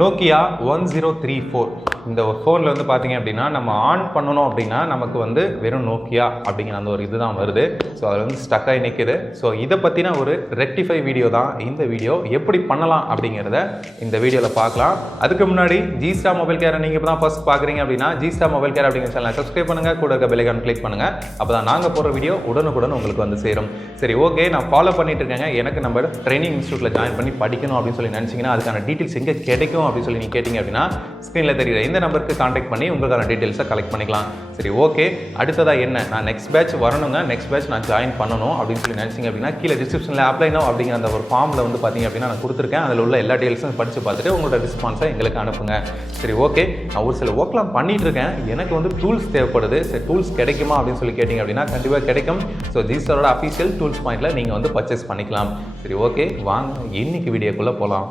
Nokia 1034 இந்த ஒரு ஃபோனில் வந்து பார்த்தீங்க அப்படின்னா நம்ம ஆன் பண்ணணும் அப்படின்னா நமக்கு வந்து வெறும் Nokia அப்படிங்கிற அந்த ஒரு இதுதான் வருது. ஸோ அதில் வந்து ஸ்டக்காகி நிற்குது. ஸோ இதை பற்றின ஒரு ரெக்டிஃபை வீடியோ தான் இந்த வீடியோ. எப்படி பண்ணலாம் அப்படிங்கிறத இந்த வீடியோவில் பார்க்கலாம். அதுக்கு முன்னாடி ஜிஸ்டார் மொபைல் கேரை நீங்கள் இப்போ தான் ஃபர்ஸ்ட் பார்க்குறீங்க அப்படின்னா ஜிஸ்டார் மொபைல் கேர் அப்படிங்கிற சேனலை சப்ஸ்கிரைப் பண்ணுங்கள், கூட இருக்க பெல் ஐகான் கிளிக் பண்ணுங்கள். அப்போ தான் நாங்கள் போகிற வீடியோ உடனுக்குடன் உங்களுக்கு வந்து சேரும். சரி, ஓகே, நான் ஃபாலோ பண்ணிட்டு இருக்கேங்க. எனக்கு நம்ம ட்ரைனிங் இன்ஸ்டியூட்டில் ஜாயின் பண்ணி படிக்கணும் அப்படின்னு சொல்லி நினச்சிங்கன்னா அதுக்கான டீட்டெயில்ஸ் எங்கே கிடைக்கும் அப்படின்னு சொல்லி நீங்கள் கேட்டிங்க அப்படின்னா ஸ்க்ரீனில் தெரியுற இந்த நம்பருக்கு கான்டாக்ட் பண்ணி உங்களுக்கான டீட்டெயில்ஸை கலெக்ட் பண்ணிக்கலாம். சரி, ஓகே, அடுத்ததாக என்ன, நான் நெக்ஸ்ட் பேட்ச் வரணுங்க, நெக்ஸ்ட் பேட்ச் நான் ஜாயின் பண்ணணும் அப்படின்னு சொல்லி நினச்சிங்க அப்படின்னா கீழே டிஸ்கிரிப்ஷனில் அப்ளை நோ அப்படிங்கிற அந்த ஒரு ஃபார்மில் வந்து பார்த்தீங்க அப்படின்னா நான் கொடுத்துருக்கேன். அதில் உள்ள எல்லா டீட்டெயில்ஸும் படித்து பார்த்துட்டு உங்களோட ரெஸ்பான்ஸை எங்களுக்கு அனுப்புங்க. சரி, ஓகே, நான் ஒரு சில ஒர்க்லாம் பண்ணிட்டு இருக்கேன். எனக்கு வந்து டூல்ஸ் தேவைப்படுது. சரி, டூல்ஸ் கிடைக்குமா அப்படின்னு சொல்லி கேட்டிங்க அப்படின்னா கண்டிப்பாக கிடைக்கும். ஸோ ஜிஸ்டாரோட அஃபீஷியல் டூல்ஸ் பாயிண்டில் நீங்கள் வந்து பர்ச்சேஸ் பண்ணிக்கலாம். சரி, ஓகே, வாங்க இன்னைக்கு வீடியோக்குள்ளே போகலாம்.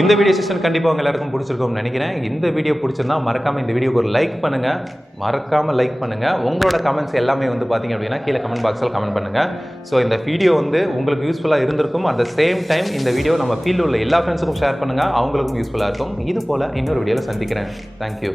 இந்த வீடியோ செஷன் கண்டிப்பாக உங்க எல்லாருக்கும் பிடிச்சிருக்கும்னு நினைக்கிறேன். இந்த வீடியோ பிடிச்சிருந்தா மறக்காம இந்த வீடியோக்கு ஒரு லைக் பண்ணுங்க. மறக்காம லைக் பண்ணுங்க. உங்களோட கமெண்ட்ஸ் எல்லாமே வந்து பார்த்தீங்க அப்படின்னா கீழே கமெண்ட் பாக்ஸில் கமெண்ட் பண்ணுங்க. ஸோ இந்த வீடியோ வந்து உங்களுக்கு யூஸ்ஃபுல்லாக இருந்திருக்கும். அட் த சேம் டைம் இந்த வீடியோ நம்ம ஃபீல்டில் உள்ள எல்லா ஃப்ரெண்ட்ஸுக்கும் ஷேர் பண்ணுங்க. அவங்களுக்கும் யூஸ்ஃபுல்லாக இருக்கும். இது போல இன்னொரு வீடியோவில் சந்திக்கிறேன். தேங்க்யூ.